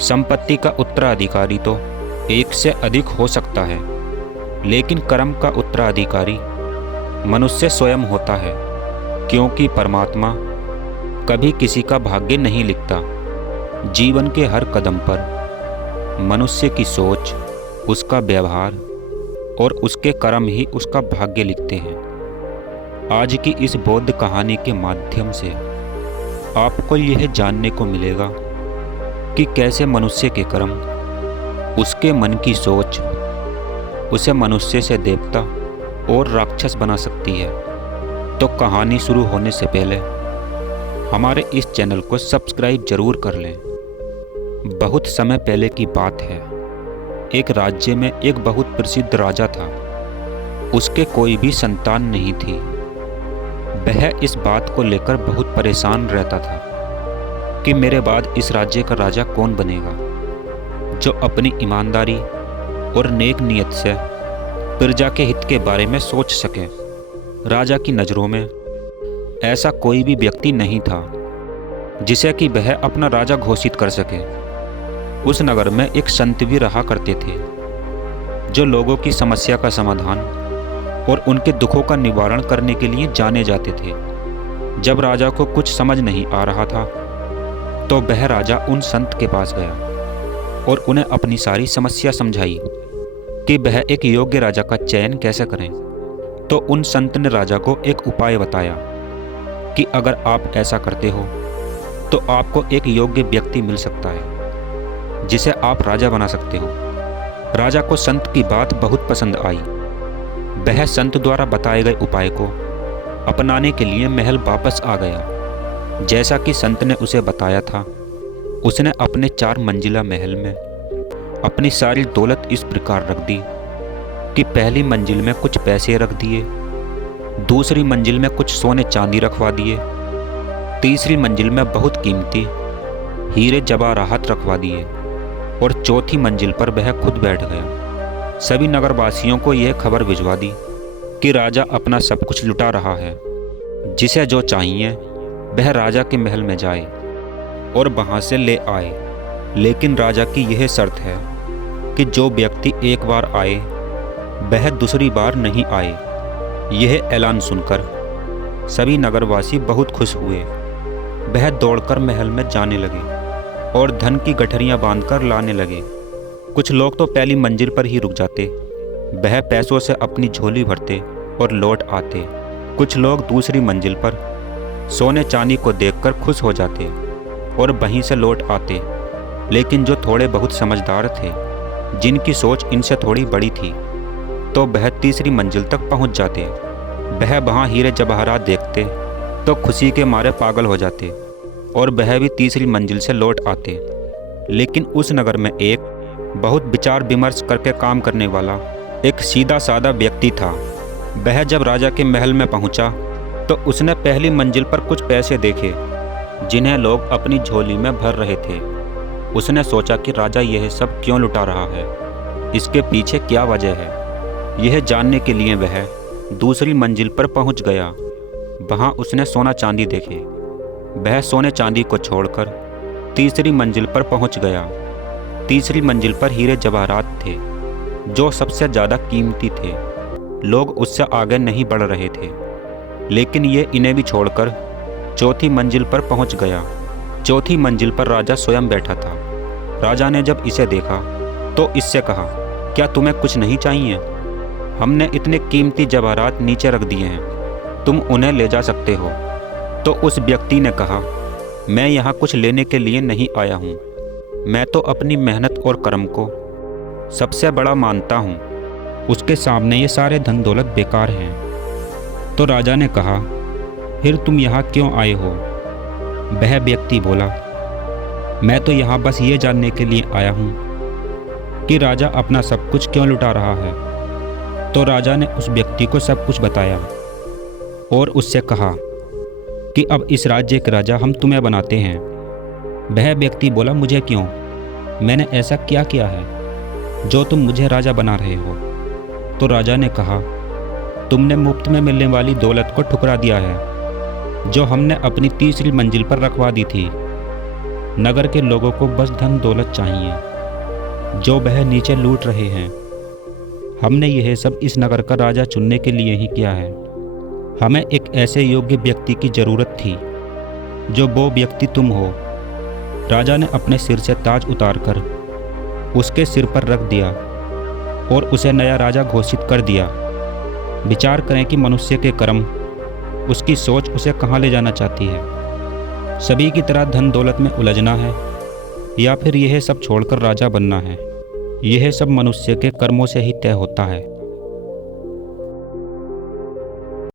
संपत्ति का उत्तराधिकारी तो एक से अधिक हो सकता है, लेकिन कर्म का उत्तराधिकारी मनुष्य स्वयं होता है, क्योंकि परमात्मा कभी किसी का भाग्य नहीं लिखता। जीवन के हर कदम पर मनुष्य की सोच, उसका व्यवहार और उसके कर्म ही उसका भाग्य लिखते हैं। आज की इस बौद्ध कहानी के माध्यम से आपको यह जानने को मिलेगा कि कैसे मनुष्य के कर्म, उसके मन की सोच उसे मनुष्य से देवता और राक्षस बना सकती है। तो कहानी शुरू होने से पहले हमारे इस चैनल को सब्सक्राइब जरूर कर लें। बहुत समय पहले की बात है, एक राज्य में एक बहुत प्रसिद्ध राजा था। उसके कोई भी संतान नहीं थी। वह इस बात को लेकर बहुत परेशान रहता था कि मेरे बाद इस राज्य का राजा कौन बनेगा, जो अपनी ईमानदारी और नेक नियत से प्रजा के हित के बारे में सोच सके। राजा की नज़रों में ऐसा कोई भी व्यक्ति नहीं था जिसे कि वह अपना राजा घोषित कर सके। उस नगर में एक संत भी रहा करते थे, जो लोगों की समस्या का समाधान और उनके दुखों का निवारण करने के लिए जाने जाते थे। जब राजा को कुछ समझ नहीं आ रहा था, तो वह राजा उन संत के पास गया और उन्हें अपनी सारी समस्या समझाई कि वह एक योग्य राजा का चयन कैसे करें। तो उन संत ने राजा को एक उपाय बताया कि अगर आप ऐसा करते हो तो आपको एक योग्य व्यक्ति मिल सकता है, जिसे आप राजा बना सकते हो। राजा को संत की बात बहुत पसंद आई। वह संत द्वारा बताए गए उपाय को अपनाने के लिए महल वापस आ गया। जैसा कि संत ने उसे बताया था, उसने अपने 4 मंजिला महल में अपनी सारी दौलत इस प्रकार रख दी कि पहली मंजिल में कुछ पैसे रख दिए, दूसरी मंजिल में कुछ सोने चांदी रखवा दिए, तीसरी मंजिल में बहुत कीमती हीरे जवाहरात रखवा दिए और चौथी मंजिल पर वह खुद बैठ गया। सभी नगरवासियों को यह खबर भिजवा दी कि राजा अपना सब कुछ लुटा रहा है। जिसे जो चाहिए वह राजा के महल में जाए और वहाँ से ले आए। लेकिन राजा की यह शर्त है कि जो व्यक्ति एक बार आए वह दूसरी बार नहीं आए। यह ऐलान सुनकर सभी नगरवासी बहुत खुश हुए। वह दौड़कर महल में जाने लगे और धन की गठरियाँ बांधकर लाने लगे। कुछ लोग तो पहली मंजिल पर ही रुक जाते, वह पैसों से अपनी झोली भरते और लौट आते। कुछ लोग दूसरी मंजिल पर सोने चांदी को देखकर खुश हो जाते और वहीं से लौट आते। लेकिन जो थोड़े बहुत समझदार थे, जिनकी सोच इनसे थोड़ी बड़ी थी, तो वह तीसरी मंजिल तक पहुंच जाते। वह वहां हीरे जवाहरात देखते तो खुशी के मारे पागल हो जाते और वह भी तीसरी मंजिल से लौट आते। लेकिन उस नगर में एक बहुत विचार विमर्श करके काम करने वाला एक सीधा साधा व्यक्ति था। वह जब राजा के महल में पहुंचा तो उसने पहली मंजिल पर कुछ पैसे देखे, जिन्हें लोग अपनी झोली में भर रहे थे। उसने सोचा कि राजा यह सब क्यों लुटा रहा है, इसके पीछे क्या वजह है। यह जानने के लिए वह दूसरी मंजिल पर पहुंच गया। वहां उसने सोना चांदी देखे। वह सोने चांदी को छोड़कर तीसरी मंजिल पर पहुंच गया। तीसरी मंजिल पर हीरे जवाहरात थे, जो सबसे ज़्यादा कीमती थे। लोग उससे आगे नहीं बढ़ रहे थे, लेकिन ये इन्हें भी छोड़कर चौथी मंजिल पर पहुंच गया। चौथी मंजिल पर राजा स्वयं बैठा था। राजा ने जब इसे देखा तो इससे कहा, क्या तुम्हें कुछ नहीं चाहिए? हमने इतने कीमती जवाहरात नीचे रख दिए हैं, तुम उन्हें ले जा सकते हो। तो उस व्यक्ति ने कहा, मैं यहाँ कुछ लेने के लिए नहीं आया हूँ। मैं तो अपनी मेहनत और कर्म को सबसे बड़ा मानता हूँ। उसके सामने ये सारे धन दौलत बेकार हैं। तो राजा ने कहा, फिर तुम यहाँ क्यों आए हो? वह व्यक्ति बोला, मैं तो यहाँ बस ये जानने के लिए आया हूँ कि राजा अपना सब कुछ क्यों लुटा रहा है। तो राजा ने उस व्यक्ति को सब कुछ बताया और उससे कहा कि अब इस राज्य के राजा हम तुम्हें बनाते हैं। वह व्यक्ति बोला, मुझे क्यों? मैंने ऐसा क्या किया है जो तुम मुझे राजा बना रहे हो? तो राजा ने कहा, तुमने मुफ्त में मिलने वाली दौलत को ठुकरा दिया है, जो हमने अपनी तीसरी मंजिल पर रखवा दी थी। नगर के लोगों को बस धन दौलत चाहिए जो वह नीचे लूट रहे हैं। हमने यह सब इस नगर का राजा चुनने के लिए ही किया है। हमें एक ऐसे योग्य व्यक्ति की जरूरत थी जो वो व्यक्ति तुम हो। राजा ने अपने सिर से ताज उतारकर उसके सिर पर रख दिया और उसे नया राजा घोषित कर दिया। विचार करें कि मनुष्य के कर्म, उसकी सोच उसे कहाँ ले जाना चाहती है। सभी की तरह धन दौलत में उलझना है या फिर यह सब छोड़कर राजा बनना है। यह सब मनुष्य के कर्मों से ही तय होता है।